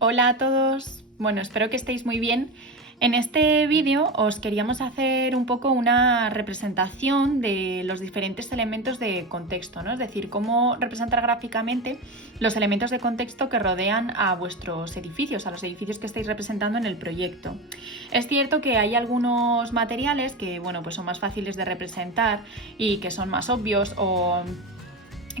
Hola a todos, bueno, espero que estéis muy bien. En este vídeo os queríamos hacer un poco una representación de los diferentes elementos de contexto, ¿no? Es decir, cómo representar gráficamente los elementos de contexto que rodean a vuestros edificios, a los edificios que estáis representando en el proyecto. Es cierto que hay algunos materiales que, bueno, pues son más fáciles de representar y que son más obvios o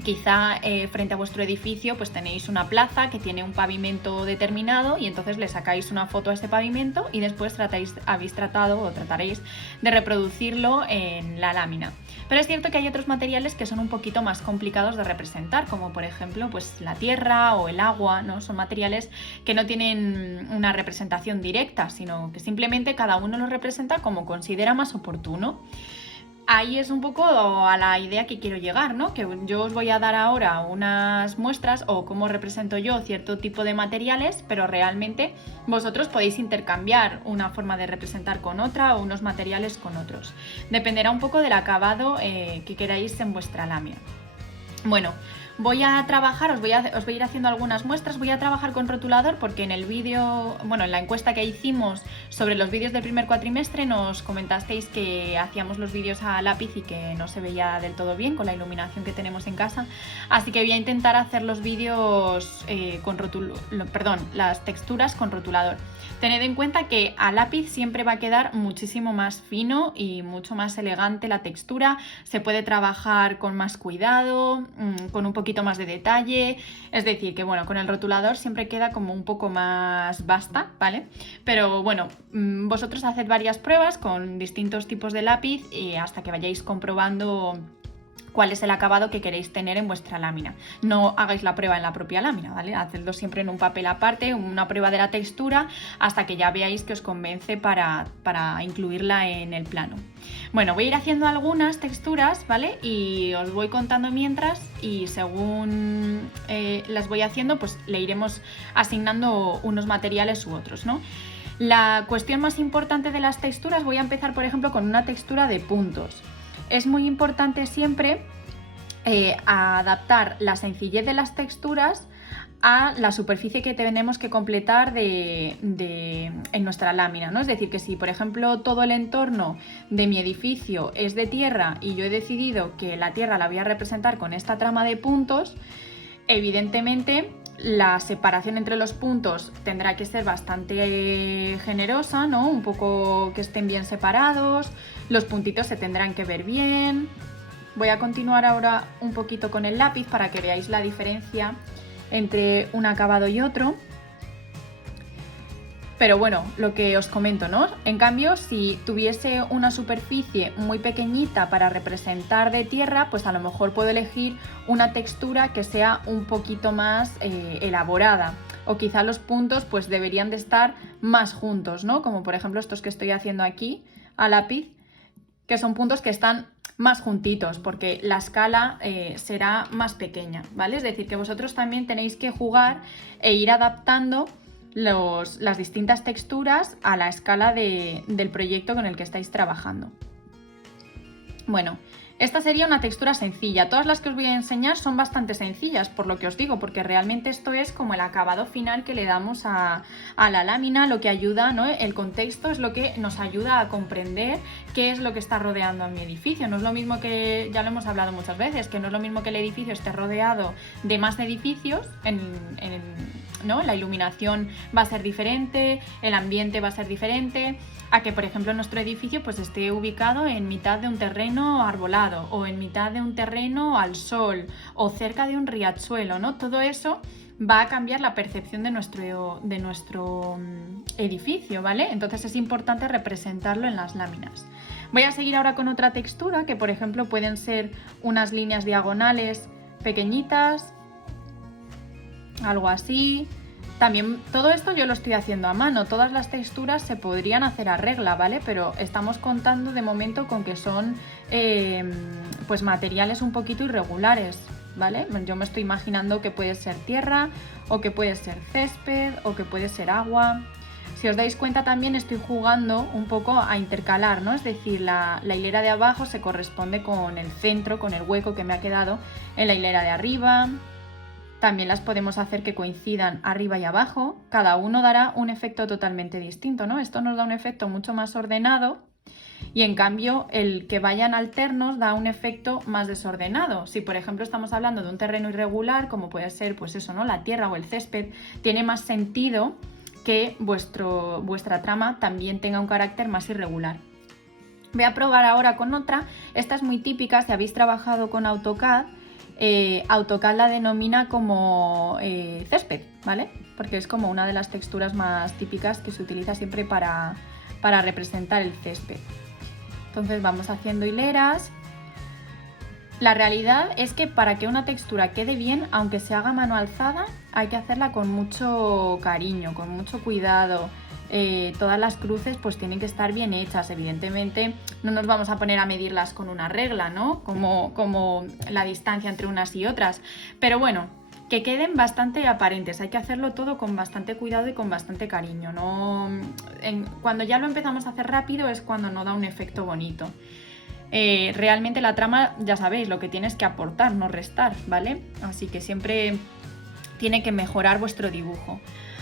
quizá frente a vuestro edificio pues tenéis una plaza que tiene un pavimento determinado y entonces le sacáis una foto a este pavimento y después habéis tratado o trataréis de reproducirlo en la lámina. Pero es cierto que hay otros materiales que son un poquito más complicados de representar, como por ejemplo pues la tierra o el agua, ¿no? Son materiales que no tienen una representación directa, sino que simplemente cada uno los representa como considera más oportuno. Ahí es un poco a la idea que quiero llegar, ¿no? Que yo os voy a dar ahora unas muestras o cómo represento yo cierto tipo de materiales, pero realmente vosotros podéis intercambiar una forma de representar con otra o unos materiales con otros. Dependerá un poco del acabado que queráis en vuestra lámina. Bueno, voy a trabajar, os voy a ir haciendo algunas muestras, voy a trabajar con rotulador porque en el vídeo, bueno, en la encuesta que hicimos sobre los vídeos del primer cuatrimestre nos comentasteis que hacíamos los vídeos a lápiz y que no se veía del todo bien con la iluminación que tenemos en casa, así que voy a intentar hacer los vídeos las texturas con rotulador. Tened en cuenta que a lápiz siempre va a quedar muchísimo más fino y mucho más elegante la textura, se puede trabajar con más cuidado, con un poquito más de detalle, es decir, que bueno, con el rotulador siempre queda como un poco más basta, ¿vale? Pero bueno, vosotros haced varias pruebas con distintos tipos de lápiz y hasta que vayáis comprobando cuál es el acabado que queréis tener en vuestra lámina. No hagáis la prueba en la propia lámina, ¿vale? Hacedlo siempre en un papel aparte, una prueba de la textura, hasta que ya veáis que os convence para incluirla en el plano. Bueno, voy a ir haciendo algunas texturas, ¿vale? Y os voy contando mientras y según las voy haciendo, pues le iremos asignando unos materiales u otros, ¿no? La cuestión más importante de las texturas, voy a empezar, por ejemplo, con una textura de puntos. Es muy importante siempre adaptar la sencillez de las texturas a la superficie que tenemos que completar en nuestra lámina, ¿no? Es decir, que si por ejemplo todo el entorno de mi edificio es de tierra y yo he decidido que la tierra la voy a representar con esta trama de puntos, evidentemente la separación entre los puntos tendrá que ser bastante generosa, ¿no? Un poco que estén bien separados, los puntitos se tendrán que ver bien. Voy a continuar ahora un poquito con el lápiz para que veáis la diferencia entre un acabado y otro. Pero bueno, lo que os comento, ¿no? En cambio, si tuviese una superficie muy pequeñita para representar de tierra, pues a lo mejor puedo elegir una textura que sea un poquito más elaborada. O quizá los puntos pues deberían de estar más juntos, ¿no? Como por ejemplo estos que estoy haciendo aquí a lápiz, que son puntos que están más juntitos porque la escala será más pequeña, ¿vale? Es decir, que vosotros también tenéis que jugar e ir adaptando las distintas texturas a la escala del proyecto con el que estáis trabajando. Bueno, esta sería una textura sencilla. Todas las que os voy a enseñar son bastante sencillas, por lo que os digo, porque realmente esto es como el acabado final que le damos a la lámina, lo que ayuda, ¿no? El contexto es lo que nos ayuda a comprender qué es lo que está rodeando a mi edificio. No es lo mismo que, ya lo hemos hablado muchas veces, que no es lo mismo que el edificio esté rodeado de más edificios, ¿no? La iluminación va a ser diferente, el ambiente va a ser diferente, a que por ejemplo nuestro edificio pues esté ubicado en mitad de un terreno arbolado o en mitad de un terreno al sol o cerca de un riachuelo, ¿no? Todo eso va a cambiar la percepción de nuestro edificio, ¿vale? Entonces es importante representarlo en las láminas. Voy a seguir ahora con otra textura que por ejemplo pueden ser unas líneas diagonales pequeñitas, algo así. También todo esto yo lo estoy haciendo a mano, todas las texturas se podrían hacer a regla, ¿vale? Pero estamos contando de momento con que son pues materiales un poquito irregulares, ¿vale? Yo me estoy imaginando que puede ser tierra o que puede ser césped o que puede ser agua. Si os dais cuenta también estoy jugando un poco a intercalar, ¿no? Es decir, la hilera de abajo se corresponde con el centro, con el hueco que me ha quedado en la hilera de arriba. También las podemos hacer que coincidan arriba y abajo. Cada uno dará un efecto totalmente distinto, ¿no? Esto nos da un efecto mucho más ordenado y en cambio el que vayan alternos da un efecto más desordenado. Si por ejemplo estamos hablando de un terreno irregular, como puede ser pues eso, ¿no? La tierra o el césped, tiene más sentido que vuestra trama también tenga un carácter más irregular. Voy a probar ahora con otra. Esta es muy típica, si habéis trabajado con AutoCAD, AutoCAD la denomina como césped, ¿vale? Porque es como una de las texturas más típicas que se utiliza siempre para representar el césped. Entonces vamos haciendo hileras. La realidad es que para que una textura quede bien, aunque se haga a mano alzada, hay que hacerla con mucho cariño, con mucho cuidado. Todas las cruces pues tienen que estar bien hechas. Evidentemente no nos vamos a poner a medirlas con una regla, ¿no? Como la distancia entre unas y otras. Pero bueno, que queden bastante aparentes. Hay que hacerlo todo con bastante cuidado y con bastante cariño. Cuando ya lo empezamos a hacer rápido es cuando no da un efecto bonito. Realmente la trama, ya sabéis, lo que tiene es que aportar, no restar, ¿vale? Así que siempre tiene que mejorar vuestro dibujo.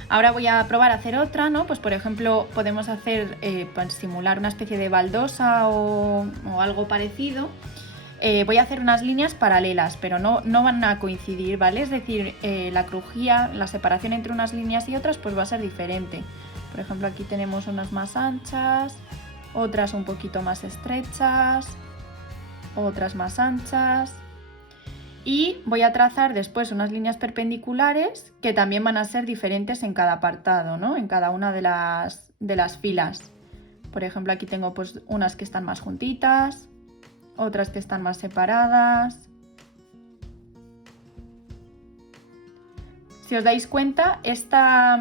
Ahora voy a probar a hacer otra, ¿no? Pues por ejemplo podemos hacer, pues, simular una especie de baldosa o algo parecido. Voy a hacer unas líneas paralelas, pero no van a coincidir, ¿vale? Es decir, la crujía, la separación entre unas líneas y otras pues va a ser diferente. Por ejemplo, aquí tenemos unas más anchas, otras un poquito más estrechas, otras más anchas. Y voy a trazar después unas líneas perpendiculares que también van a ser diferentes en cada apartado, ¿no? En cada una de las filas. Por ejemplo, aquí tengo pues unas que están más juntitas, otras que están más separadas. Si os dais cuenta, esta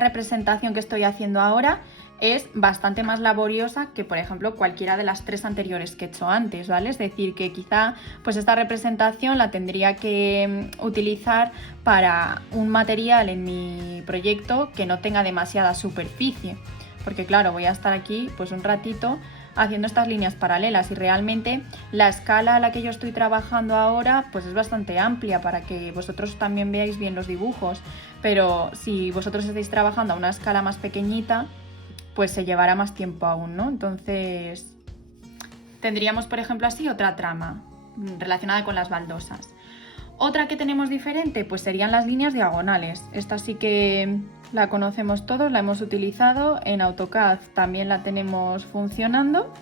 representación que estoy haciendo ahora es bastante más laboriosa que, por ejemplo, cualquiera de las 3 anteriores que he hecho antes, ¿vale? Es decir, que quizá pues esta representación la tendría que utilizar para un material en mi proyecto que no tenga demasiada superficie, porque claro, voy a estar aquí pues un ratito haciendo estas líneas paralelas y realmente la escala a la que yo estoy trabajando ahora pues es bastante amplia para que vosotros también veáis bien los dibujos, pero si vosotros estáis trabajando a una escala más pequeñita pues se llevará más tiempo aún, ¿no? Entonces tendríamos, por ejemplo, así otra trama relacionada con las baldosas. Otra que tenemos diferente pues serían las líneas diagonales. Esta sí que la conocemos todos, la hemos utilizado, en AutoCAD también la tenemos funcionando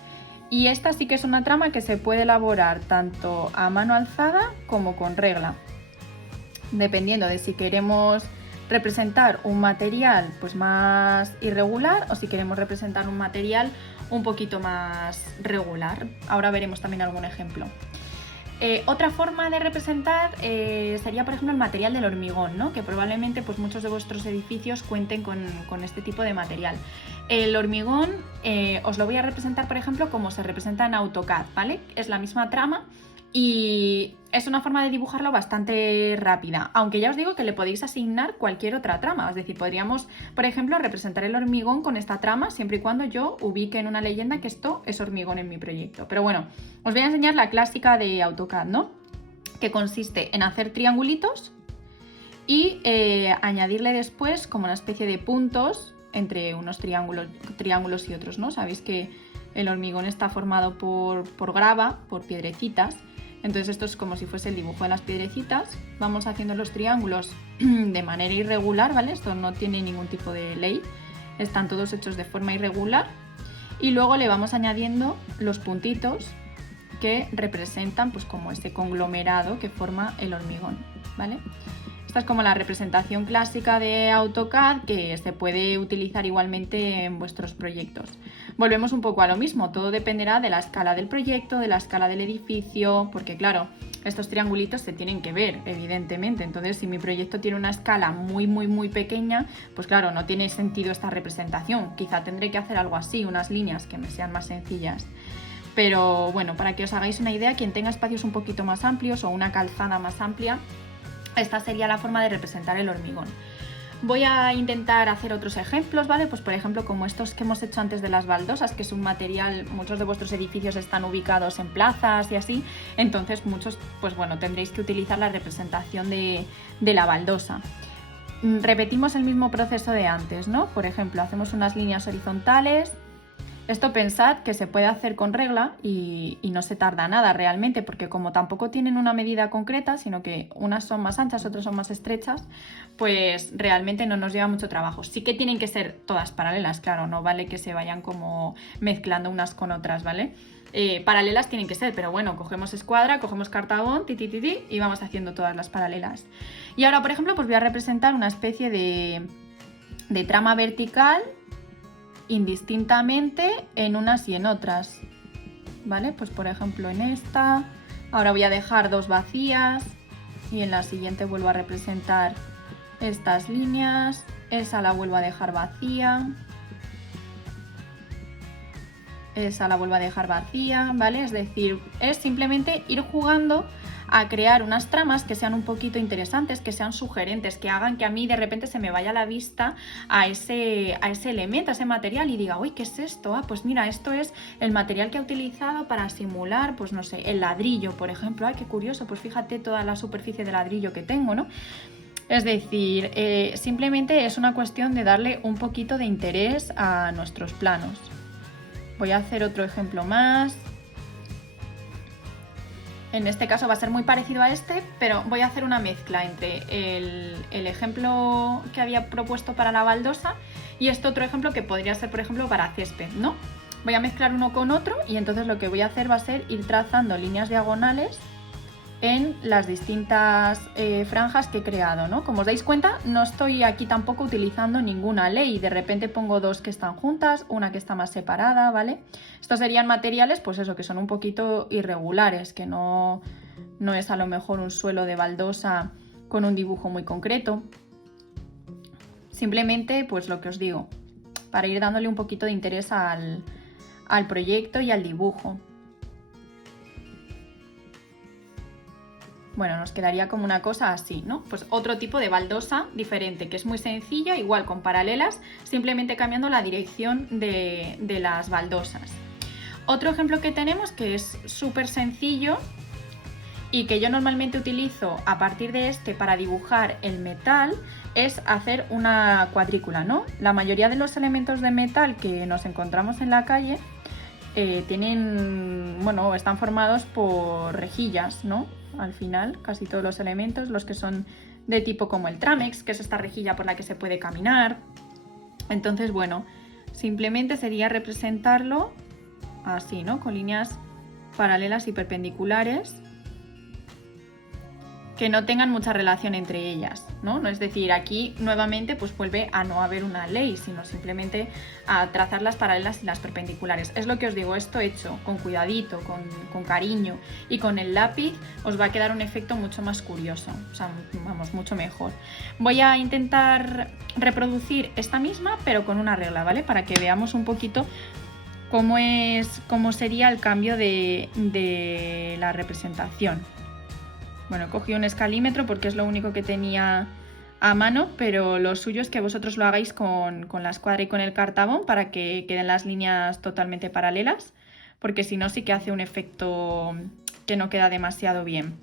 y esta sí que es una trama que se puede elaborar tanto a mano alzada como con regla, dependiendo de si queremos representar un material pues más irregular o si queremos representar un material un poquito más regular. Ahora veremos también algún ejemplo. Otra forma de representar sería, por ejemplo, el material del hormigón, ¿no? Que probablemente pues, muchos de vuestros edificios cuenten con este tipo de material. El hormigón os lo voy a representar, por ejemplo, como se representa en AutoCAD, ¿vale? Es la misma trama y es una forma de dibujarlo bastante rápida, aunque ya os digo que le podéis asignar cualquier otra trama, es decir, podríamos, por ejemplo, representar el hormigón con esta trama siempre y cuando yo ubique en una leyenda que esto es hormigón en mi proyecto. Pero bueno, os voy a enseñar la clásica de AutoCAD, ¿no? Que consiste en hacer triangulitos y añadirle después como una especie de puntos entre unos triángulos y otros, ¿no? Sabéis que el hormigón está formado por grava, por piedrecitas. Entonces esto es como si fuese el dibujo de las piedrecitas. Vamos haciendo los triángulos de manera irregular, ¿vale? Esto no tiene ningún tipo de ley. Están todos hechos de forma irregular. Y luego le vamos añadiendo los puntitos que representan pues como este conglomerado que forma el hormigón, ¿vale? Esta es como la representación clásica de AutoCAD que se puede utilizar igualmente en vuestros proyectos. Volvemos un poco a lo mismo, todo dependerá de la escala del proyecto, de la escala del edificio, porque claro, estos triangulitos se tienen que ver, evidentemente. Entonces, si mi proyecto tiene una escala muy pequeña, pues claro, no tiene sentido esta representación. Quizá tendré que hacer algo así, unas líneas que me sean más sencillas. Pero bueno, para que os hagáis una idea, quien tenga espacios un poquito más amplios o una calzada más amplia, esta sería la forma de representar el hormigón. Voy a intentar hacer otros ejemplos, ¿vale? Pues por ejemplo como estos que hemos hecho antes de las baldosas, que es un material, muchos de vuestros edificios están ubicados en plazas y así, entonces muchos, pues bueno, tendréis que utilizar la representación de la baldosa. Repetimos el mismo proceso de antes, ¿no? Por ejemplo, hacemos unas líneas horizontales. Esto pensad que se puede hacer con regla y no se tarda nada realmente, porque como tampoco tienen una medida concreta, sino que unas son más anchas, otras son más estrechas, pues realmente no nos lleva mucho trabajo. Sí que tienen que ser todas paralelas, claro, no vale que se vayan como mezclando unas con otras, ¿vale? Paralelas tienen que ser, pero bueno, cogemos escuadra, cogemos cartabón, y vamos haciendo todas las paralelas. Y ahora, por ejemplo, pues voy a representar una especie de trama vertical indistintamente en unas y en otras, ¿vale? Pues por ejemplo en esta, ahora voy a dejar dos vacías y en la siguiente vuelvo a representar estas líneas, esa la vuelvo a dejar vacía, esa la vuelvo a dejar vacía, ¿vale? Es decir, es simplemente ir jugando a crear unas tramas que sean un poquito interesantes, que sean sugerentes, que hagan que a mí de repente se me vaya la vista a ese elemento, a ese material y diga, uy, ¿qué es esto? Ah, pues mira, esto es el material que he utilizado para simular, pues no sé, el ladrillo, por ejemplo. Ay, qué curioso, pues fíjate toda la superficie de ladrillo que tengo, ¿no? Es decir, simplemente es una cuestión de darle un poquito de interés a nuestros planos. Voy a hacer otro ejemplo más. En este caso va a ser muy parecido a este, pero voy a hacer una mezcla entre el ejemplo que había propuesto para la baldosa y este otro ejemplo que podría ser, por ejemplo, para césped, ¿no? Voy a mezclar uno con otro y entonces lo que voy a hacer va a ser ir trazando líneas diagonales en las distintas franjas que he creado, ¿no? Como os dais cuenta, no estoy aquí tampoco utilizando ninguna ley. De repente pongo dos que están juntas, una que está más separada, ¿vale? Estos serían materiales, pues eso, que son un poquito irregulares, que no es a lo mejor un suelo de baldosa con un dibujo muy concreto. Simplemente, pues lo que os digo, para ir dándole un poquito de interés al proyecto y al dibujo. Bueno, nos quedaría como una cosa así, ¿no? Pues otro tipo de baldosa diferente, que es muy sencilla, igual con paralelas, simplemente cambiando la dirección de las baldosas. Otro ejemplo que tenemos que es súper sencillo y que yo normalmente utilizo a partir de este para dibujar el metal es hacer una cuadrícula, ¿no? La mayoría de los elementos de metal que nos encontramos en la calle están formados por rejillas, ¿no? Al final, casi todos los elementos, los que son de tipo como el Tramex, que es esta rejilla por la que se puede caminar. Entonces, bueno, simplemente sería representarlo así, ¿no? Con líneas paralelas y perpendiculares que no tengan mucha relación entre ellas, ¿no? No es decir, aquí nuevamente pues vuelve a no haber una ley, sino simplemente a trazar las paralelas y las perpendiculares. Es lo que os digo, esto hecho con cuidadito, con cariño y con el lápiz os va a quedar un efecto mucho más curioso, o sea, vamos, mucho mejor. Voy a intentar reproducir esta misma, pero con una regla, ¿vale? Para que veamos un poquito cómo sería el cambio de la representación. Bueno, he cogido un escalímetro porque es lo único que tenía a mano, pero lo suyo es que vosotros lo hagáis con la escuadra y con el cartabón para que queden las líneas totalmente paralelas, porque si no sí que hace un efecto que no queda demasiado bien.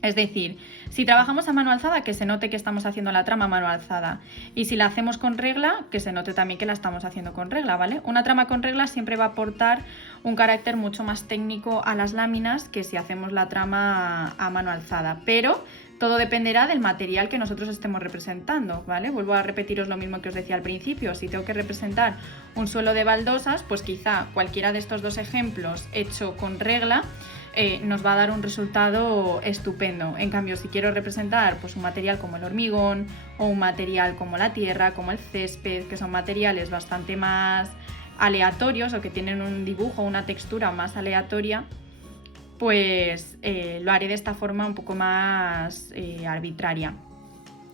Es decir, si trabajamos a mano alzada, que se note que estamos haciendo la trama a mano alzada. Y si la hacemos con regla, que se note también que la estamos haciendo con regla, ¿vale? Una trama con regla siempre va a aportar un carácter mucho más técnico a las láminas que si hacemos la trama a mano alzada. Pero todo dependerá del material que nosotros estemos representando, ¿vale? Vuelvo a repetiros lo mismo que os decía al principio. Si tengo que representar un suelo de baldosas, pues quizá cualquiera de estos dos ejemplos hecho con regla nos va a dar un resultado estupendo. En cambio, si quiero representar pues, un material como el hormigón o un material como la tierra, como el césped, que son materiales bastante más aleatorios o que tienen un dibujo, una textura más aleatoria, pues lo haré de esta forma un poco más arbitraria.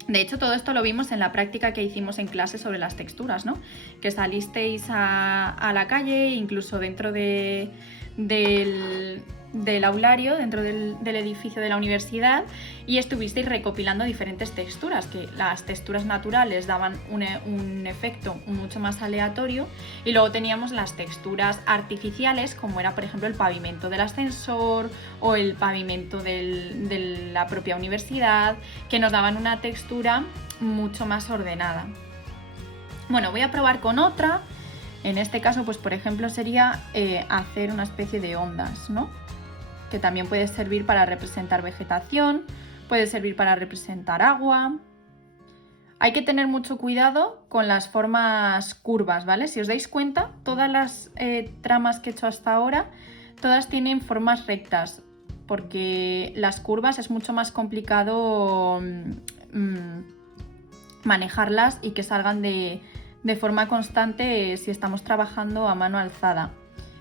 De hecho, todo esto lo vimos en la práctica que hicimos en clase sobre las texturas, ¿no? Que salisteis a la calle, incluso dentro del del aulario dentro del edificio de la universidad y estuvisteis recopilando diferentes texturas, que las texturas naturales daban un efecto mucho más aleatorio, y luego teníamos las texturas artificiales, como era por ejemplo el pavimento del ascensor o el pavimento de la propia universidad, que nos daban una textura mucho más ordenada. Bueno, voy a probar con otra. En este caso, pues por ejemplo sería hacer una especie de ondas, ¿no? Que también puede servir para representar vegetación, puede servir para representar agua. Hay que tener mucho cuidado con las formas curvas, ¿vale? Si os dais cuenta, todas las tramas que he hecho hasta ahora, todas tienen formas rectas, porque las curvas es mucho más complicado manejarlas y que salgan de forma constante si estamos trabajando a mano alzada.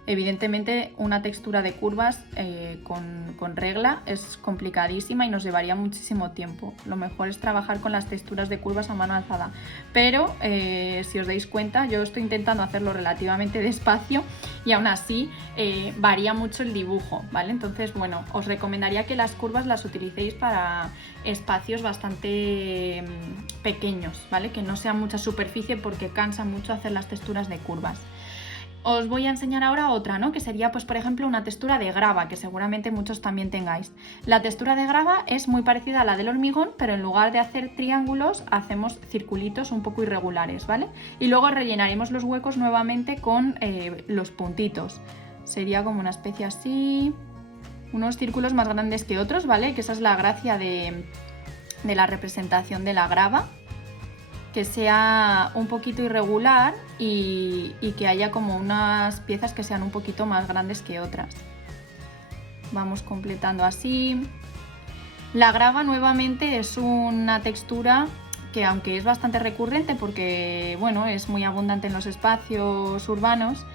Evidentemente una textura de curvas con regla es complicadísima y nos llevaría muchísimo tiempo. Lo mejor es trabajar con las texturas de curvas a mano alzada. Pero si os dais cuenta, yo estoy intentando hacerlo relativamente despacio y aún así varía mucho el dibujo, ¿vale? Entonces, bueno, os recomendaría que las curvas las utilicéis para espacios bastante pequeños, ¿vale? Que no sea mucha superficie porque cansa mucho hacer las texturas de curvas. Os voy a enseñar ahora otra, ¿no? Que sería, pues por ejemplo, una textura de grava, que seguramente muchos también tengáis. La textura de grava es muy parecida a la del hormigón, pero en lugar de hacer triángulos, hacemos circulitos un poco irregulares, ¿vale? Y luego rellenaremos los huecos nuevamente con los puntitos. Sería como una especie así, unos círculos más grandes que otros, ¿vale? Que esa es la gracia de la representación de la grava, que sea un poquito irregular y que haya como unas piezas que sean un poquito más grandes que otras. Vamos completando así. La grava nuevamente es una textura que, aunque es bastante recurrente porque bueno, es muy abundante en los espacios urbanos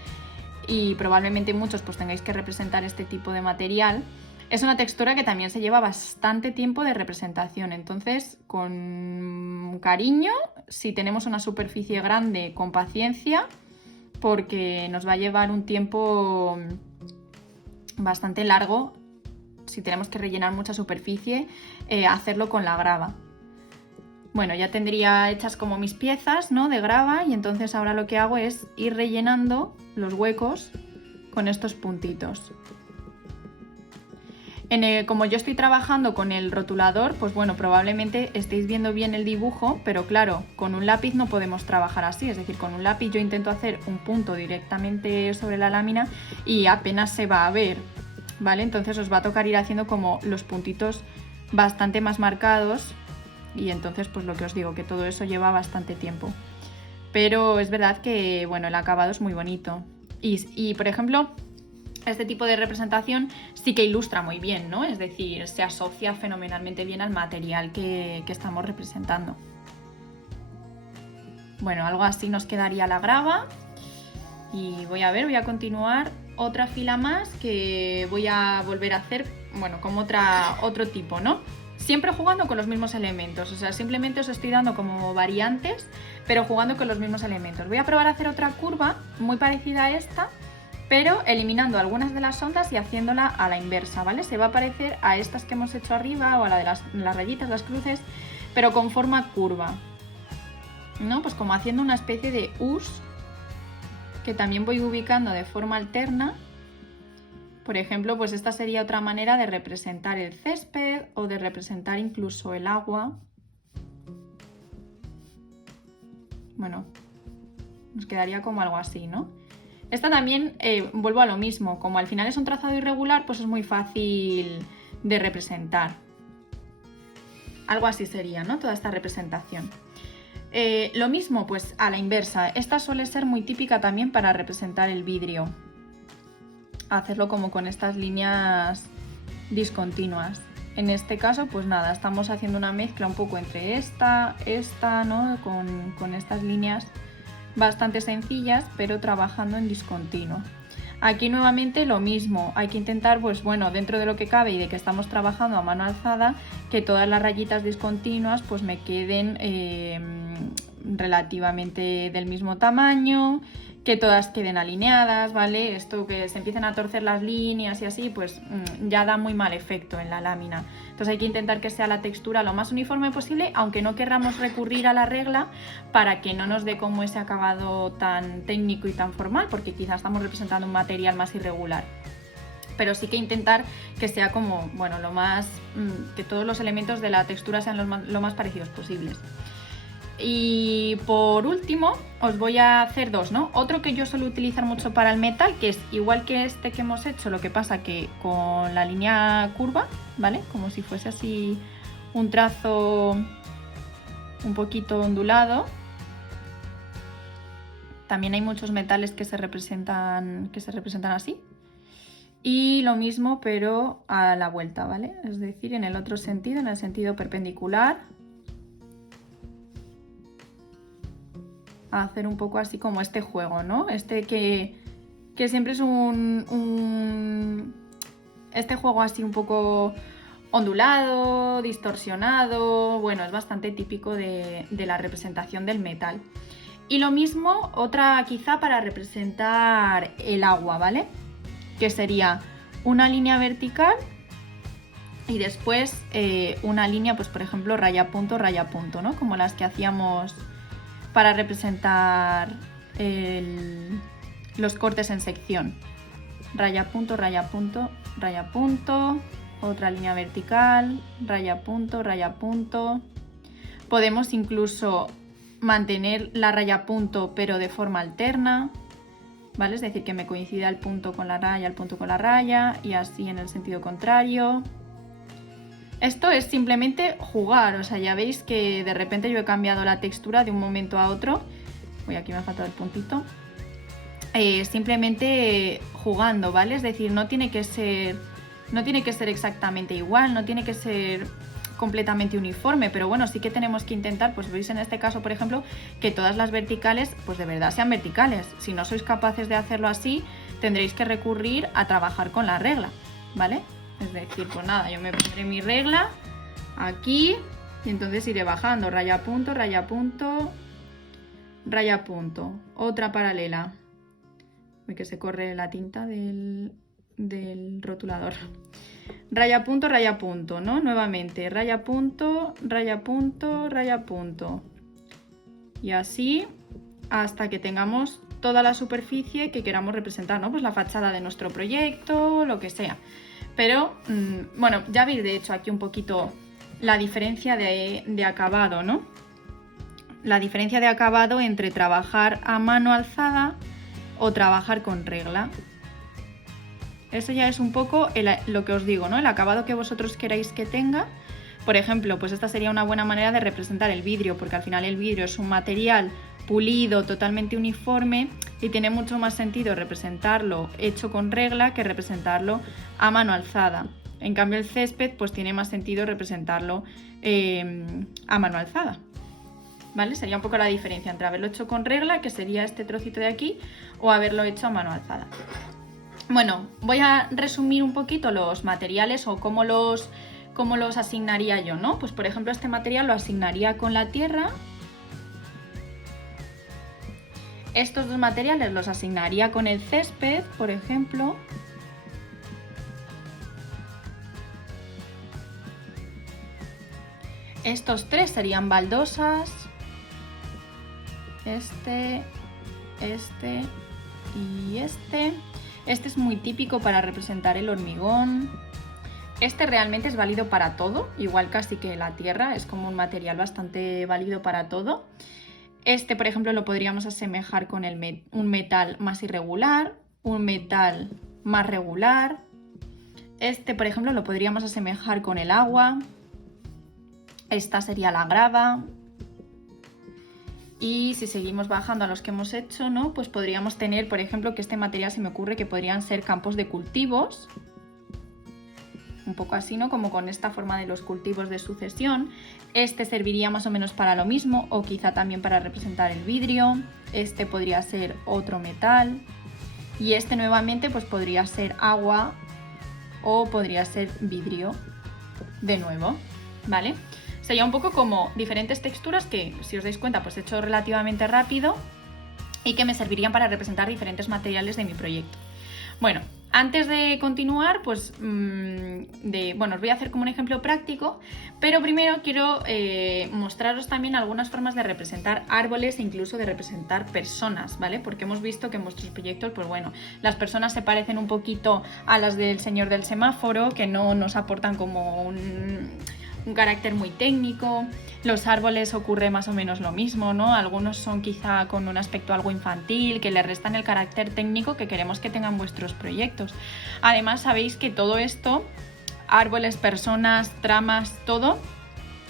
y probablemente muchos pues tengáis que representar este tipo de material, es una textura que también se lleva bastante tiempo de representación. Entonces, con cariño, si tenemos una superficie grande, con paciencia, porque nos va a llevar un tiempo bastante largo, si tenemos que rellenar mucha superficie, hacerlo con la grava. Bueno, ya tendría hechas como mis piezas, ¿no?, de grava, y entonces ahora lo que hago es ir rellenando los huecos con estos puntitos. Como yo estoy trabajando con el rotulador, pues bueno, probablemente estéis viendo bien el dibujo, pero claro, con un lápiz no podemos trabajar así, es decir, con un lápiz yo intento hacer un punto directamente sobre la lámina y apenas se va a ver, ¿vale? Entonces os va a tocar ir haciendo como los puntitos bastante más marcados y entonces pues lo que os digo, que todo eso lleva bastante tiempo. Pero es verdad que, bueno, el acabado es muy bonito y por ejemplo, este tipo de representación sí que ilustra muy bien, ¿no? Es decir, se asocia fenomenalmente bien al material que estamos representando. Bueno, algo así nos quedaría la grava. Y voy a continuar otra fila más que voy a volver a hacer, bueno, como otro tipo, ¿no? Siempre jugando con los mismos elementos, o sea, simplemente os estoy dando como variantes, pero jugando con los mismos elementos. Voy a probar a hacer otra curva muy parecida a esta, pero eliminando algunas de las ondas y haciéndola a la inversa, ¿vale? Se va a parecer a estas que hemos hecho arriba o a la de las rayitas, las cruces, pero con forma curva, ¿no? Pues como haciendo una especie de U's que también voy ubicando de forma alterna. Por ejemplo, pues esta sería otra manera de representar el césped o de representar incluso el agua. Bueno, nos quedaría como algo así, ¿no? Esta también, vuelvo a lo mismo, como al final es un trazado irregular, pues es muy fácil de representar. Algo así sería, ¿no? Toda esta representación. Lo mismo, pues a la inversa. Esta suele ser muy típica también para representar el vidrio. Hacerlo como con estas líneas discontinuas. En este caso, pues nada, estamos haciendo una mezcla un poco entre esta, ¿no? Con estas líneas bastante sencillas, pero trabajando en discontinuo. Aquí nuevamente lo mismo, hay que intentar, pues bueno, dentro de lo que cabe y de que estamos trabajando a mano alzada, que todas las rayitas discontinuas pues me queden relativamente del mismo tamaño, que todas queden alineadas, ¿vale? Esto que se empiecen a torcer las líneas y así, pues ya da muy mal efecto en la lámina. Entonces hay que intentar que sea la textura lo más uniforme posible, aunque no querramos recurrir a la regla para que no nos dé como ese acabado tan técnico y tan formal, porque quizás estamos representando un material más irregular. Pero sí que intentar que sea como, bueno, lo más, que todos los elementos de la textura sean lo más parecidos posibles. Y por último, os voy a hacer dos, ¿no? Otro que yo suelo utilizar mucho para el metal, que es igual que este que hemos hecho, lo que pasa que con la línea curva, ¿vale? Como si fuese así un trazo un poquito ondulado. También hay muchos metales que se representan así. Y lo mismo, pero a la vuelta, ¿vale? Es decir, en el otro sentido, en el sentido perpendicular. A hacer un poco así como este juego, ¿no? Este que siempre es este juego así un poco ondulado, distorsionado, bueno, es bastante típico de la representación del metal. Y lo mismo, otra quizá para representar el agua, ¿vale? Que sería una línea vertical y después una línea, pues por ejemplo, raya punto, ¿no? Como las que hacíamos para representar los cortes en sección. Raya punto, raya punto, raya punto, otra línea vertical, raya punto, raya punto. Podemos incluso mantener la raya punto pero de forma alterna, ¿vale? Es decir, que me coincida el punto con la raya, el punto con la raya y así en el sentido contrario. Esto es simplemente jugar, o sea, ya veis que de repente yo he cambiado la textura de un momento a otro. Uy, aquí me ha faltado el puntito. Simplemente jugando, ¿vale? Es decir, no tiene que ser exactamente igual, no tiene que ser completamente uniforme, pero bueno, sí que tenemos que intentar, pues veis en este caso, por ejemplo, que todas las verticales, pues de verdad sean verticales. Si no sois capaces de hacerlo así, tendréis que recurrir a trabajar con la regla, ¿vale? Es decir, pues nada, yo me pondré mi regla aquí y entonces iré bajando raya punto, raya punto, raya punto, otra paralela. Uy, que se corre la tinta del rotulador. Raya punto, ¿no? Nuevamente, raya punto, raya punto, raya punto. Y así hasta que tengamos toda la superficie que queramos representar, ¿no? Pues la fachada de nuestro proyecto, lo que sea. Pero, bueno, ya habéis de hecho aquí un poquito la diferencia de acabado, ¿no? La diferencia de acabado entre trabajar a mano alzada o trabajar con regla. Eso ya es un poco lo que os digo, ¿no? El acabado que vosotros queráis que tenga. Por ejemplo, pues esta sería una buena manera de representar el vidrio, porque al final el vidrio es un material pulido, totalmente uniforme, y tiene mucho más sentido representarlo hecho con regla que representarlo a mano alzada. En cambio el césped pues tiene más sentido representarlo a mano alzada, ¿vale? Sería un poco la diferencia entre haberlo hecho con regla, que sería este trocito de aquí, o haberlo hecho a mano alzada. Bueno, voy a resumir un poquito los materiales o cómo los asignaría yo, ¿no? Pues por ejemplo este material lo asignaría con la tierra. Estos dos materiales los asignaría con el césped, por ejemplo. Estos tres serían baldosas. Este y este. Este es muy típico para representar el hormigón. Este realmente es válido para todo, igual casi que la tierra, es como un material bastante válido para todo. Este, por ejemplo, lo podríamos asemejar con un metal más irregular, un metal más regular. Este, por ejemplo, lo podríamos asemejar con el agua. Esta sería la grava. Y si seguimos bajando a los que hemos hecho, ¿no? Pues podríamos tener, por ejemplo, que este material se me ocurre que podrían ser campos de cultivos. Un poco así, ¿no? Como con esta forma de los cultivos de sucesión. Este serviría más o menos para lo mismo, o quizá también para representar el vidrio. Este podría ser otro metal. Y este nuevamente pues podría ser agua o podría ser vidrio de nuevo, ¿vale? Sería un poco como diferentes texturas que, si os dais cuenta, pues he hecho relativamente rápido. y que me servirían para representar diferentes materiales de mi proyecto. Bueno, antes de continuar, pues os voy a hacer como un ejemplo práctico, pero primero quiero mostraros también algunas formas de representar árboles e incluso de representar personas, ¿vale? Porque hemos visto que en vuestros proyectos, pues bueno, las personas se parecen un poquito a las del señor del semáforo, que no nos aportan como un carácter muy técnico. Los árboles ocurre más o menos lo mismo, ¿no? Algunos son quizá con un aspecto algo infantil, que le restan el carácter técnico que queremos que tengan vuestros proyectos. Además, sabéis que todo esto, árboles, personas, tramas, todo,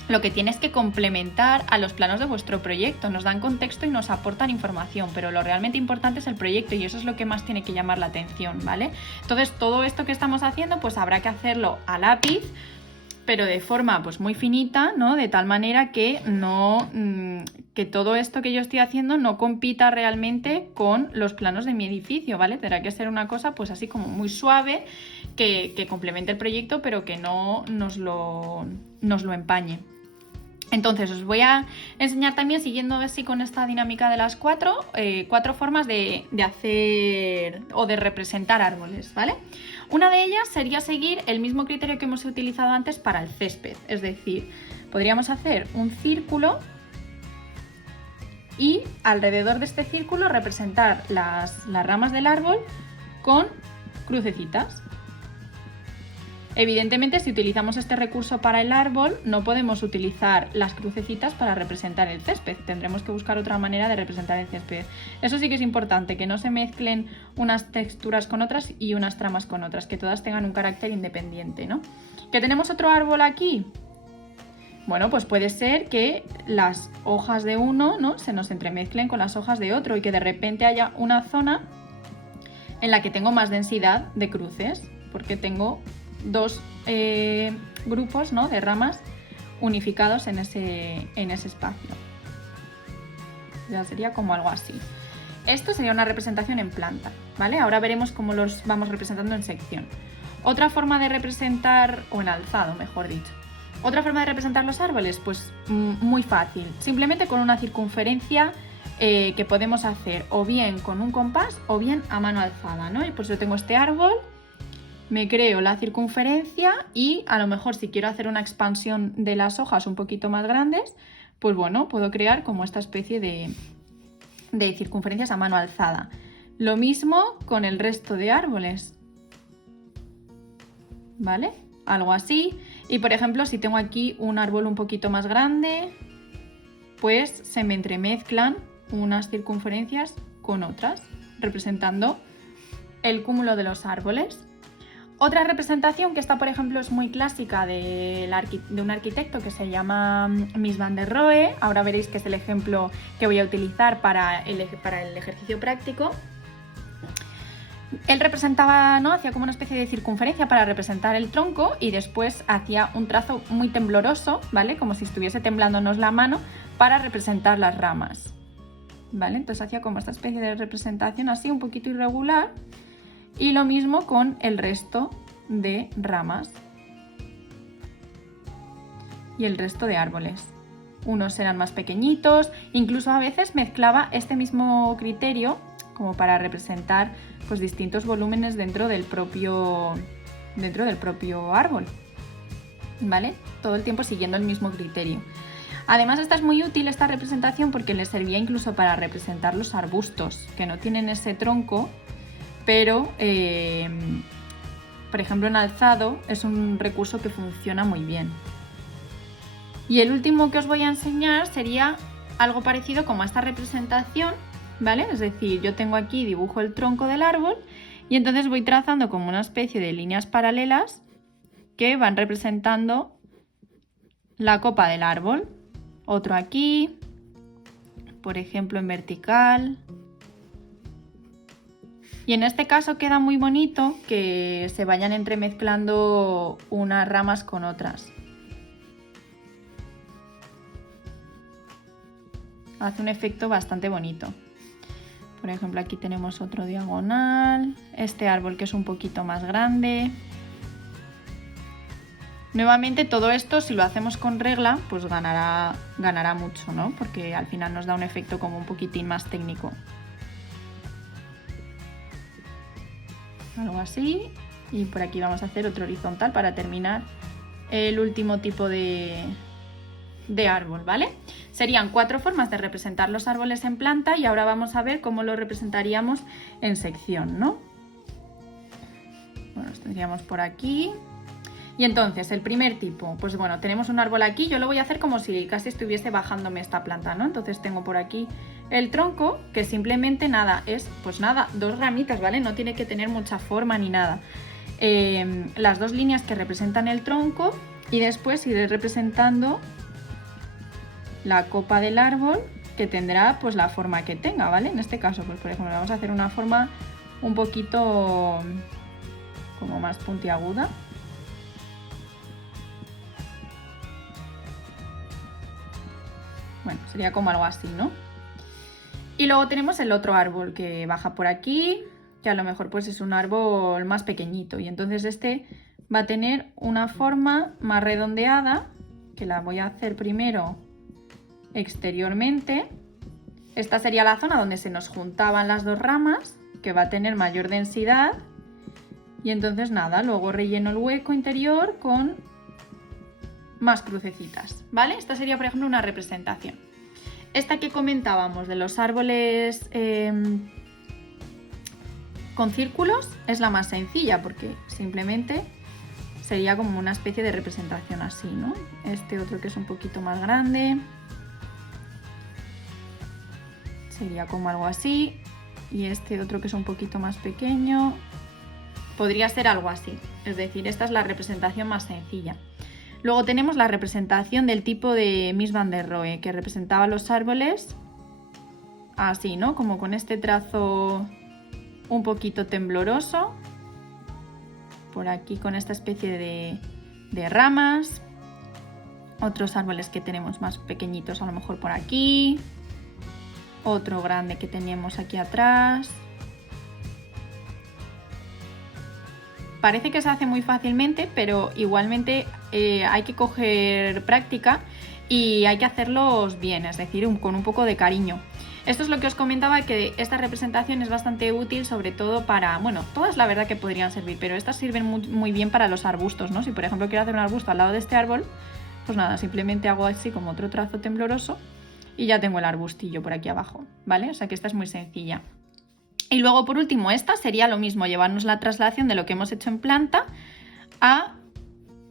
lo que tiene es que complementar a los planos de vuestro proyecto. Nos dan contexto y nos aportan información, pero lo realmente importante es el proyecto y eso es lo que más tiene que llamar la atención, ¿vale? Entonces, todo esto que estamos haciendo, pues habrá que hacerlo a lápiz, pero de forma pues muy finita, ¿no? De tal manera que que todo esto que yo estoy haciendo no compita realmente con los planos de mi edificio, ¿vale? Tendrá que ser una cosa pues así como muy suave, que complemente el proyecto, pero que no nos lo empañe. Entonces os voy a enseñar también, siguiendo así con esta dinámica de las cuatro formas de hacer o de representar árboles, ¿vale? Una de ellas sería seguir el mismo criterio que hemos utilizado antes para el césped, es decir, podríamos hacer un círculo y alrededor de este círculo representar las ramas del árbol con crucecitas. Evidentemente, si utilizamos este recurso para el árbol, no podemos utilizar las crucecitas para representar el césped. Tendremos que buscar otra manera de representar el césped. Eso sí que es importante, que no se mezclen unas texturas con otras y unas tramas con otras, que todas tengan un carácter independiente, ¿no? ¿Que tenemos otro árbol aquí? Bueno, pues puede ser que las hojas de uno, ¿no?, se nos entremezclen con las hojas de otro y que de repente haya una zona en la que tengo más densidad de cruces, porque tengo dos grupos, ¿no?, de ramas unificados en ese espacio. Ya sería como algo así. Esto sería una representación en planta, ¿vale? Ahora veremos cómo los vamos representando en sección. Otra forma de representar, o en alzado, mejor dicho. Otra forma de representar los árboles, pues muy fácil. Simplemente con una circunferencia que podemos hacer o bien con un compás o bien a mano alzada, ¿no? Y pues yo tengo este árbol, me creo la circunferencia y a lo mejor si quiero hacer una expansión de las hojas un poquito más grandes, pues bueno, puedo crear como esta especie de circunferencias a mano alzada. Lo mismo con el resto de árboles, ¿vale? Algo así. Y por ejemplo, si tengo aquí un árbol un poquito más grande, pues se me entremezclan unas circunferencias con otras, representando el cúmulo de los árboles. Otra representación que esta, por ejemplo, es muy clásica de un arquitecto que se llama Mies van der Rohe. Ahora veréis que es el ejemplo que voy a utilizar para el ejercicio práctico. Él representaba, ¿no?, hacía como una especie de circunferencia para representar el tronco y después hacía un trazo muy tembloroso, ¿vale?, como si estuviese temblándonos la mano, para representar las ramas, ¿vale? Entonces hacía como esta especie de representación así un poquito irregular. Y lo mismo con el resto de ramas y el resto de árboles. Unos eran más pequeñitos, incluso a veces mezclaba este mismo criterio como para representar pues distintos volúmenes dentro del propio árbol, ¿vale? Todo el tiempo siguiendo el mismo criterio. Además, esta es muy útil, esta representación, porque les servía incluso para representar los arbustos que no tienen ese tronco, pero, por ejemplo, en alzado es un recurso que funciona muy bien. Y el último que os voy a enseñar sería algo parecido como a esta representación, ¿vale? Es decir, yo tengo aquí, dibujo el tronco del árbol y entonces voy trazando como una especie de líneas paralelas que van representando la copa del árbol. Otro aquí, por ejemplo, en vertical. Y en este caso queda muy bonito que se vayan entremezclando unas ramas con otras. Hace un efecto bastante bonito. Por ejemplo, aquí tenemos otro diagonal, este árbol que es un poquito más grande. Nuevamente, todo esto, si lo hacemos con regla, pues ganará mucho, ¿no? Porque al final nos da un efecto como un poquitín más técnico. algo así. Y por aquí vamos a hacer otro horizontal para terminar el último tipo de árbol, ¿vale? Serían 4 formas de representar los árboles en planta y ahora vamos a ver cómo lo representaríamos en sección, ¿no? Bueno, los tendríamos por aquí. Y entonces, el primer tipo, pues bueno, tenemos un árbol aquí, yo lo voy a hacer como si casi estuviese bajándome esta planta, ¿no? Entonces tengo por aquí el tronco, que simplemente nada, es, pues nada, 2 ramitas, ¿vale? No tiene que tener mucha forma ni nada. Las 2 líneas que representan el tronco y después iré representando la copa del árbol, que tendrá pues la forma que tenga, ¿vale? En este caso, pues por ejemplo, vamos a hacer una forma un poquito como más puntiaguda. Bueno, sería como algo así, ¿no? Y luego tenemos el otro árbol que baja por aquí, que a lo mejor pues es un árbol más pequeñito. Y entonces este va a tener una forma más redondeada, que la voy a hacer primero exteriormente. Esta sería la zona donde se nos juntaban las 2 ramas, que va a tener mayor densidad. Y entonces nada, luego relleno el hueco interior con más crucecitas, ¿vale? Esta sería, por ejemplo, una representación. Esta que comentábamos de los árboles con círculos es la más sencilla, porque simplemente sería como una especie de representación así, ¿no? Este otro que es un poquito más grande sería como algo así, y este otro que es un poquito más pequeño podría ser algo así. Es decir, esta es la representación más sencilla. Luego tenemos la representación del tipo de Mies van der Rohe, que representaba los árboles así, ¿no? Como con este trazo un poquito tembloroso. Por aquí con esta especie de ramas. Otros árboles que tenemos más pequeñitos a lo mejor por aquí. Otro grande que teníamos aquí atrás. Parece que se hace muy fácilmente, pero igualmente hay que coger práctica y hay que hacerlos bien, es decir, con un poco de cariño. Esto es lo que os comentaba, que esta representación es bastante útil, sobre todo para, bueno, todas la verdad que podrían servir, pero estas sirven muy bien para los arbustos, ¿no? Si por ejemplo quiero hacer un arbusto al lado de este árbol, pues nada, simplemente hago así como otro trazo tembloroso y ya tengo el arbustillo por aquí abajo, ¿vale? O sea que esta es muy sencilla. Y luego por último esta sería lo mismo, llevarnos la traslación de lo que hemos hecho en planta a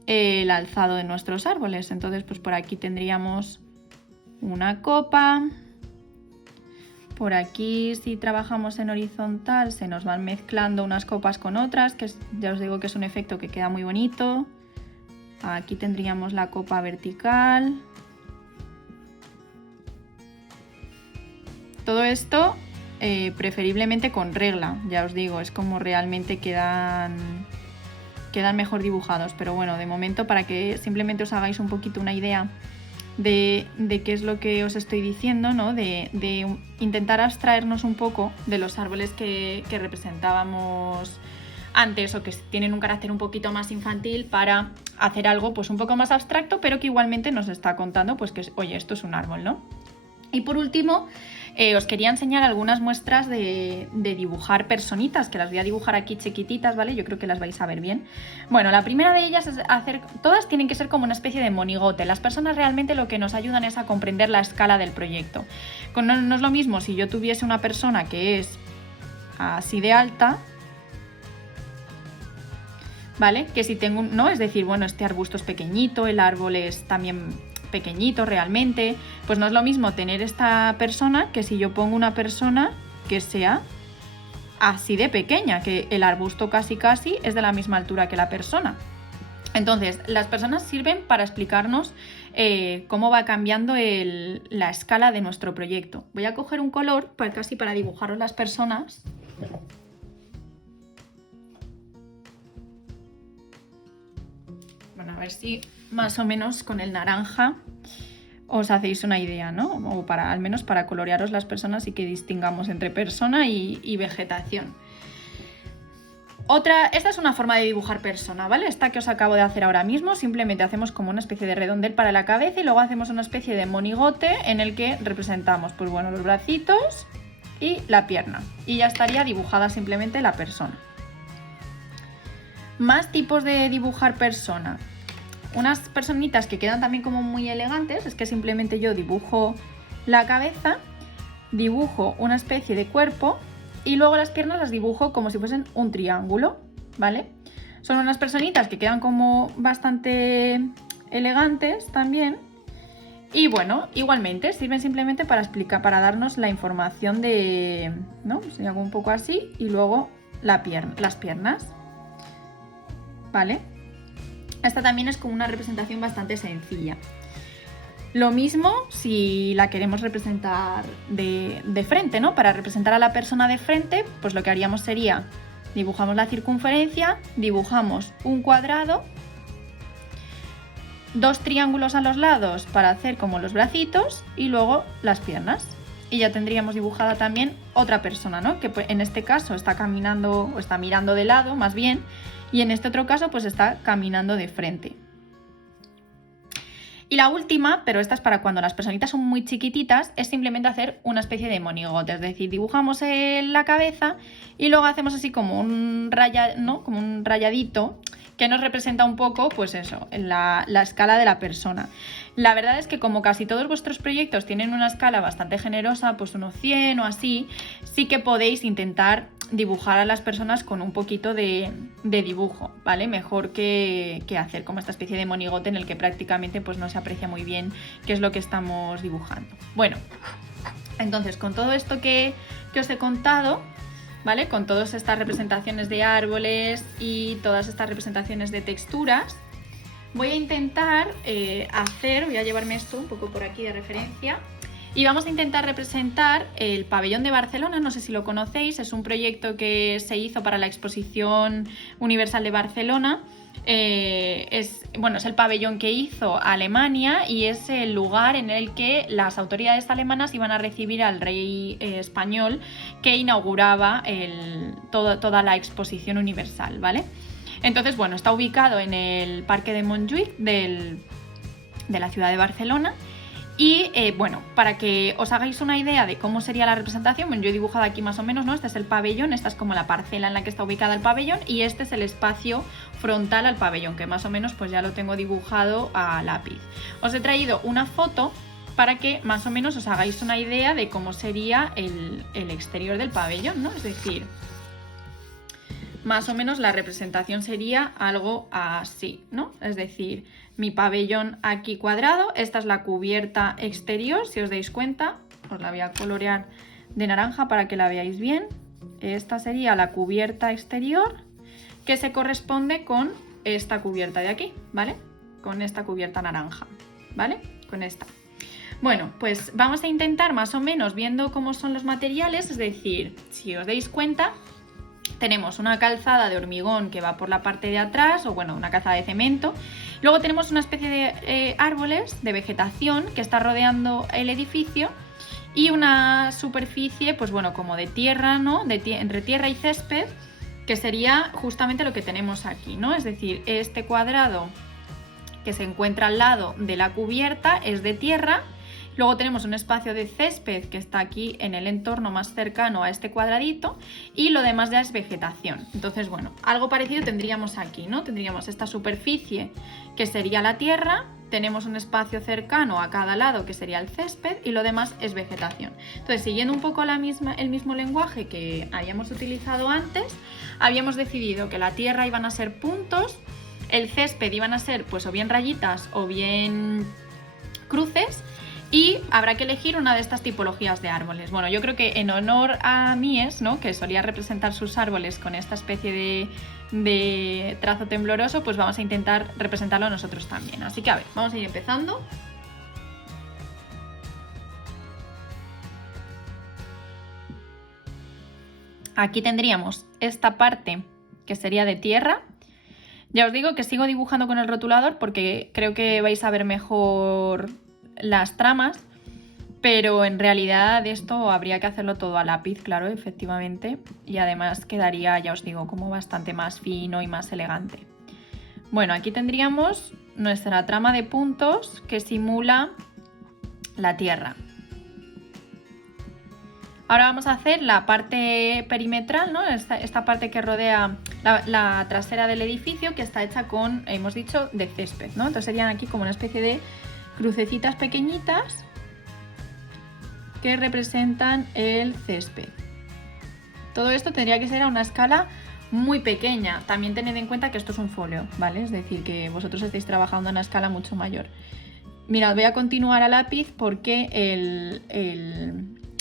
el alzado de nuestros árboles. Entonces pues por aquí tendríamos una copa. Por aquí, si trabajamos en horizontal, se nos van mezclando unas copas con otras, que ya os digo que es un efecto que queda muy bonito. Aquí tendríamos la copa vertical. Todo esto preferiblemente con regla, ya os digo, es como realmente quedan mejor dibujados. Pero bueno, de momento, para que simplemente os hagáis un poquito una idea de qué es lo que os estoy diciendo, ¿no? De intentar abstraernos un poco de los árboles que representábamos antes, o que tienen un carácter un poquito más infantil, para hacer algo pues un poco más abstracto, pero que igualmente nos está contando pues que, oye, esto es un árbol, ¿no? Y por último, os quería enseñar algunas muestras de dibujar personitas, que las voy a dibujar aquí chiquititas, ¿vale? Yo creo que las vais a ver bien. Bueno, la primera de ellas es hacer... Todas tienen que ser como una especie de monigote. Las personas realmente lo que nos ayudan es a comprender la escala del proyecto. No es lo mismo si yo tuviese una persona que es así de alta, ¿vale? Que si tengo un... ¿no? Es decir, bueno, este arbusto es pequeñito, el árbol es también pequeñito realmente, pues no es lo mismo tener esta persona que si yo pongo una persona que sea así de pequeña, que el arbusto casi es de la misma altura que la persona. Entonces, las personas sirven para explicarnos cómo va cambiando la escala de nuestro proyecto. Voy a coger un color casi para dibujaros las personas. Bueno, a ver si más o menos con el naranja os hacéis una idea, ¿no? O al menos para colorearos las personas y que distingamos entre persona y vegetación. Esta es una forma de dibujar persona, ¿vale? Esta que os acabo de hacer ahora mismo, simplemente hacemos como una especie de redondel para la cabeza y luego hacemos una especie de monigote en el que representamos, pues bueno, los bracitos y la pierna. Y ya estaría dibujada simplemente la persona. Más tipos de dibujar persona. Unas personitas que quedan también como muy elegantes, es que simplemente yo dibujo la cabeza, dibujo una especie de cuerpo y luego las piernas las dibujo como si fuesen un triángulo, ¿vale? Son unas personitas que quedan como bastante elegantes también. Y bueno, igualmente sirven simplemente para explicar, para darnos la información de, ¿no? Si hago un poco así y luego las piernas, ¿vale? Esta también es como una representación bastante sencilla. Lo mismo si la queremos representar de frente, ¿no? Para representar a la persona de frente, pues lo que haríamos sería, dibujamos la circunferencia, dibujamos un cuadrado, 2 triángulos a los lados para hacer como los bracitos y luego las piernas. Y ya tendríamos dibujada también otra persona, ¿no? Que en este caso está caminando o está mirando de lado, más bien, y en este otro caso pues está caminando de frente. Y la última, pero esta es para cuando las personitas son muy chiquititas, es simplemente hacer una especie de monigote, es decir, dibujamos la cabeza y luego hacemos así como un rayadito que nos representa un poco, pues eso, la escala de la persona. La verdad es que como casi todos vuestros proyectos tienen una escala bastante generosa, pues unos 100 o así, sí que podéis intentar dibujar a las personas con un poquito de dibujo, ¿vale? Mejor que hacer como esta especie de monigote en el que prácticamente pues no se aprecia muy bien qué es lo que estamos dibujando. Bueno, entonces con todo esto que os he contado, ¿vale? Con todas estas representaciones de árboles y todas estas representaciones de texturas, voy a intentar voy a llevarme esto un poco por aquí de referencia. Y vamos a intentar representar el pabellón de Barcelona, no sé si lo conocéis, es un proyecto que se hizo para la Exposición Universal de Barcelona. Es el pabellón que hizo Alemania y es el lugar en el que las autoridades alemanas iban a recibir al rey español que inauguraba toda la Exposición Universal, ¿vale? Entonces, bueno, está ubicado en el Parque de Montjuïc de la ciudad de Barcelona. Y para que os hagáis una idea de cómo sería la representación, yo he dibujado aquí más o menos, ¿no? Este es el pabellón, esta es como la parcela en la que está ubicada el pabellón y este es el espacio frontal al pabellón, que más o menos pues ya lo tengo dibujado a lápiz. Os he traído una foto para que más o menos os hagáis una idea de cómo sería el exterior del pabellón, ¿no? Es decir, más o menos la representación sería algo así, ¿no? Es decir, mi pabellón aquí cuadrado, esta es la cubierta exterior, si os dais cuenta, os la voy a colorear de naranja para que la veáis bien. Esta sería la cubierta exterior que se corresponde con esta cubierta de aquí, ¿vale? Con esta cubierta naranja, ¿vale? Con esta. Bueno, pues vamos a intentar más o menos viendo cómo son los materiales, es decir, si os dais cuenta, tenemos una calzada de hormigón que va por la parte de atrás, o bueno, una calzada de cemento. Luego tenemos una especie de árboles, de vegetación que está rodeando el edificio y una superficie, pues bueno, como de tierra, ¿no? Entre tierra y césped, que sería justamente lo que tenemos aquí, ¿no? Es decir, este cuadrado que se encuentra al lado de la cubierta es de tierra. Luego tenemos un espacio de césped que está aquí en el entorno más cercano a este cuadradito y lo demás ya es vegetación. Entonces, bueno, algo parecido tendríamos aquí, ¿no? Tendríamos esta superficie que sería la tierra, tenemos un espacio cercano a cada lado que sería el césped y lo demás es vegetación. Entonces, siguiendo un poco el mismo lenguaje que habíamos utilizado antes, habíamos decidido que la tierra iban a ser puntos, el césped iban a ser pues o bien rayitas o bien cruces, y habrá que elegir una de estas tipologías de árboles. Bueno, yo creo que en honor a Mies, ¿no? Que solía representar sus árboles con esta especie de trazo tembloroso, pues vamos a intentar representarlo nosotros también. Así que a ver, vamos a ir empezando. Aquí tendríamos esta parte que sería de tierra. Ya os digo que sigo dibujando con el rotulador porque creo que vais a ver mejor las tramas, pero en realidad esto habría que hacerlo todo a lápiz, claro, efectivamente, y además quedaría, ya os digo, como bastante más fino y más elegante. Bueno, aquí tendríamos nuestra trama de puntos que simula la tierra. Ahora vamos a hacer la parte perimetral, ¿no? Esta parte que rodea la trasera del edificio, que está hecha con, hemos dicho, de césped, ¿no? Entonces serían aquí como una especie de crucecitas pequeñitas que representan el césped. Todo esto tendría que ser a una escala muy pequeña. También tened en cuenta que esto es un folio, ¿vale? Es decir, que vosotros estáis trabajando a una escala mucho mayor. Mirad, voy a continuar a lápiz porque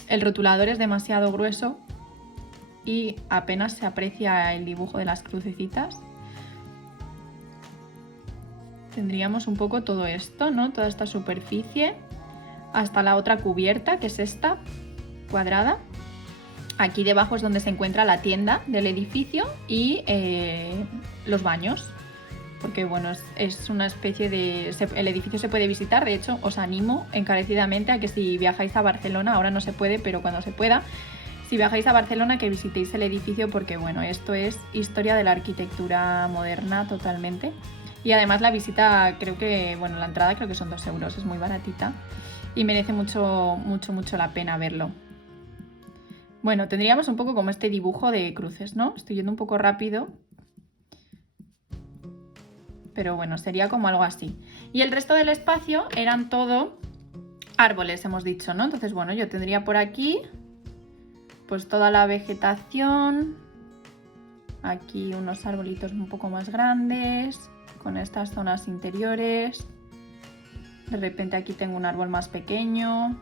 el rotulador es demasiado grueso y apenas se aprecia el dibujo de las crucecitas. Tendríamos un poco todo esto, ¿no? Toda esta superficie hasta la otra cubierta, que es esta, cuadrada. Aquí debajo es donde se encuentra la tienda del edificio y los baños. Porque bueno, es una especie de... el edificio se puede visitar, de hecho os animo encarecidamente a que si viajáis a Barcelona, ahora no se puede, pero cuando se pueda, si viajáis a Barcelona que visitéis el edificio porque bueno, esto es historia de la arquitectura moderna totalmente. Y además la visita creo que, bueno, la entrada creo que son 2 euros, es muy baratita y merece mucho la pena verlo. Bueno, tendríamos un poco como este dibujo de cruces, ¿no? Estoy yendo un poco rápido, pero bueno, sería como algo así. Y el resto del espacio eran todo árboles, hemos dicho, ¿no? Entonces, bueno, yo tendría por aquí pues toda la vegetación, aquí unos arbolitos un poco más grandes, con estas zonas interiores. De repente aquí tengo un árbol más pequeño.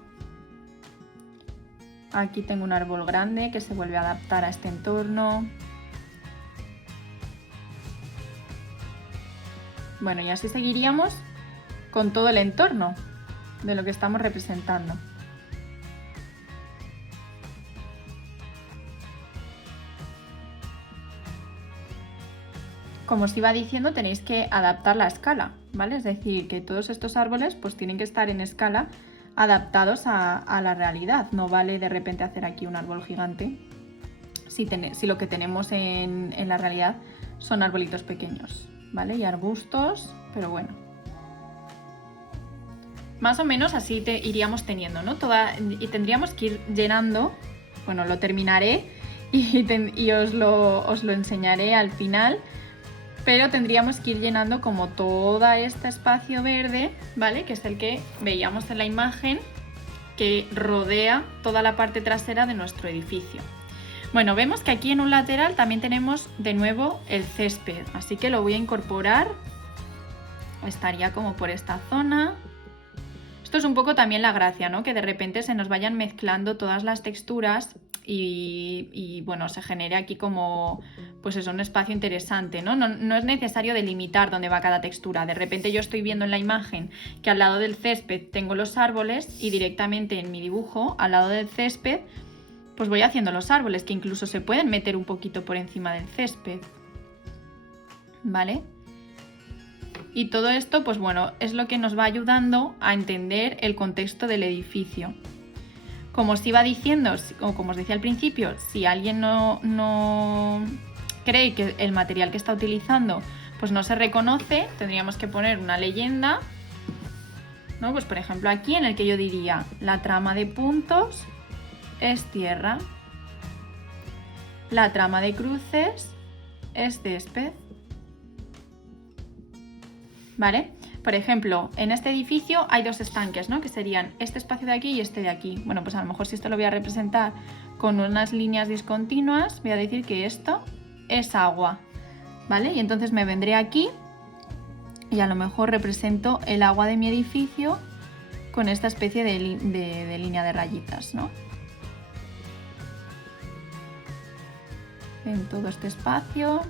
Aquí tengo un árbol grande que se vuelve a adaptar a este entorno. Bueno, y así seguiríamos con todo el entorno de lo que estamos representando. Como os iba diciendo, tenéis que adaptar la escala, ¿vale? Es decir, que todos estos árboles pues tienen que estar en escala adaptados a la realidad. No vale de repente hacer aquí un árbol gigante si lo que tenemos en la realidad son arbolitos pequeños, ¿vale? Y arbustos, pero bueno. Más o menos así iríamos teniendo, ¿no? Y tendríamos que ir llenando, bueno, lo terminaré y os lo enseñaré al final. Pero tendríamos que ir llenando como todo este espacio verde, ¿vale? Que es el que veíamos en la imagen que rodea toda la parte trasera de nuestro edificio. Bueno, vemos que aquí en un lateral también tenemos de nuevo el césped, así que lo voy a incorporar. Estaría como por esta zona. Esto es un poco también la gracia, ¿no? Que de repente se nos vayan mezclando todas las texturas y bueno, se genere aquí como, pues eso, un espacio interesante, ¿no? No es necesario delimitar dónde va cada textura. De repente yo estoy viendo en la imagen que al lado del césped tengo los árboles y directamente en mi dibujo, al lado del césped, pues voy haciendo los árboles, que incluso se pueden meter un poquito por encima del césped, ¿vale? Y todo esto, pues bueno, es lo que nos va ayudando a entender el contexto del edificio. Como os iba diciendo, o como os decía al principio, si alguien no cree que el material que está utilizando pues no se reconoce, tendríamos que poner una leyenda, ¿no? Pues por ejemplo aquí en el que yo diría, la trama de puntos es tierra, la trama de cruces es césped, ¿vale? Por ejemplo, en este edificio hay 2 estanques, ¿no? Que serían este espacio de aquí y este de aquí. Bueno, pues a lo mejor si esto lo voy a representar con unas líneas discontinuas, voy a decir que esto es agua, ¿vale? Y entonces me vendré aquí y a lo mejor represento el agua de mi edificio con esta especie de línea de rayitas, ¿no? En todo este espacio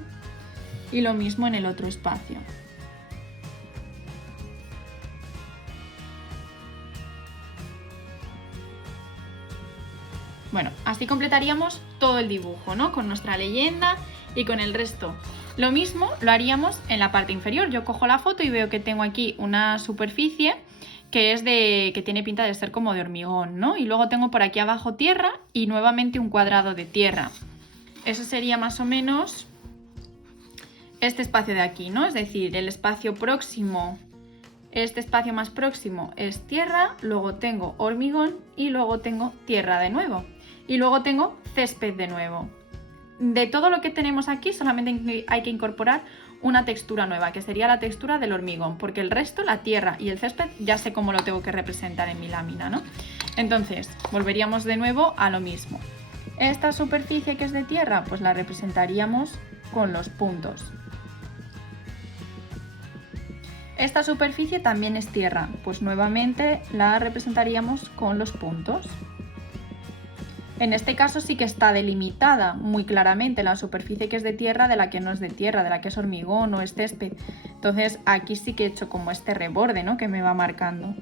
y lo mismo en el otro espacio. Bueno, así completaríamos todo el dibujo, ¿no? Con nuestra leyenda y con el resto. Lo mismo lo haríamos en la parte inferior. Yo cojo la foto y veo que tengo aquí una superficie que tiene pinta de ser como de hormigón, ¿no? Y luego tengo por aquí abajo tierra y nuevamente un cuadrado de tierra. Eso sería más o menos este espacio de aquí, ¿no? Es decir, el espacio próximo, este espacio más próximo es tierra, luego tengo hormigón y luego tengo tierra de nuevo. Y luego tengo césped de nuevo. de todo lo que tenemos aquí solamente hay que incorporar una textura nueva, que sería la textura del hormigón, porque el resto, la tierra y el césped, ya sé cómo lo tengo que representar en mi lámina, ¿no? Entonces, volveríamos de nuevo a lo mismo. Esta superficie que es de tierra, pues la representaríamos con los puntos. Esta superficie también es tierra, pues nuevamente la representaríamos con los puntos. En este caso sí que está delimitada muy claramente la superficie que es de tierra de la que no es de tierra, de la que es hormigón o es césped. Entonces aquí sí que he hecho como este reborde, ¿no?, que me va marcando.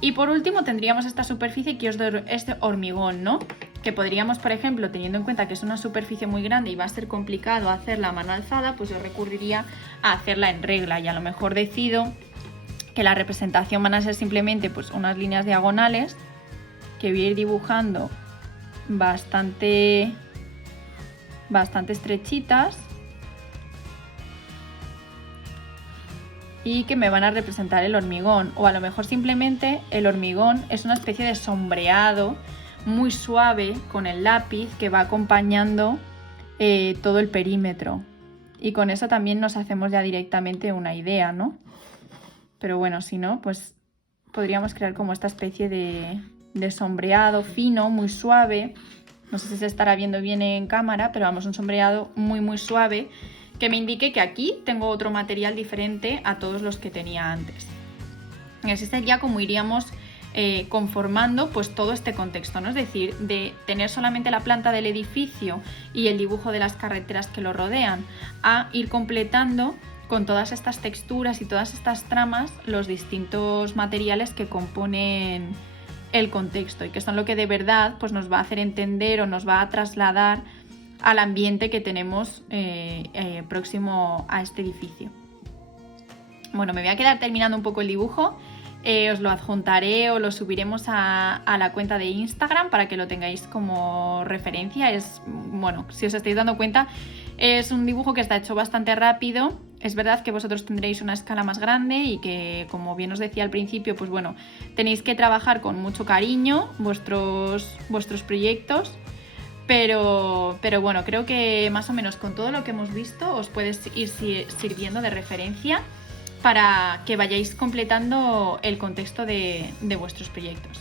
Y por último tendríamos esta superficie que es de hormigón, ¿no? Que podríamos, por ejemplo, teniendo en cuenta que es una superficie muy grande y va a ser complicado hacerla a mano alzada, pues yo recurriría a hacerla en regla, y a lo mejor decido que la representación van a ser simplemente pues unas líneas diagonales que voy a ir dibujando bastante estrechitas y que me van a representar el hormigón, o a lo mejor simplemente el hormigón es una especie de sombreado muy suave con el lápiz que va acompañando todo el perímetro, y con eso también nos hacemos ya directamente una idea, ¿no? Pero bueno, si no, pues podríamos crear como esta especie de sombreado fino, muy suave. No sé si se estará viendo bien en cámara, pero vamos, un sombreado muy suave que me indique que aquí tengo otro material diferente a todos los que tenía antes. Y así sería como iríamos conformando pues todo este contexto, ¿no? Es decir, de tener solamente la planta del edificio y el dibujo de las carreteras que lo rodean, a ir completando con todas estas texturas y todas estas tramas los distintos materiales que componen el contexto, y que son lo que de verdad pues nos va a hacer entender o nos va a trasladar al ambiente que tenemos próximo a este edificio. Bueno, me voy a quedar terminando un poco el dibujo. Os lo adjuntaré o lo subiremos a la cuenta de Instagram para que lo tengáis como referencia. Es, bueno, si os estáis dando cuenta, es un dibujo que está hecho bastante rápido. Es verdad que vosotros tendréis una escala más grande y que, como bien os decía al principio, pues bueno, tenéis que trabajar con mucho cariño vuestros proyectos. Pero bueno, creo que más o menos con todo lo que hemos visto os puede ir sirviendo de referencia para que vayáis completando el contexto de vuestros proyectos.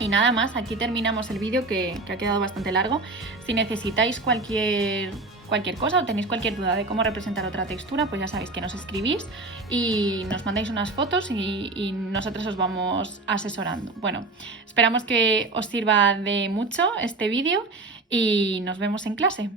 Y nada más, aquí terminamos el vídeo que ha quedado bastante largo. Si necesitáis cualquier cosa o tenéis cualquier duda de cómo representar otra textura, pues ya sabéis que nos escribís y nos mandáis unas fotos y nosotros os vamos asesorando. Bueno, esperamos que os sirva de mucho este vídeo y nos vemos en clase.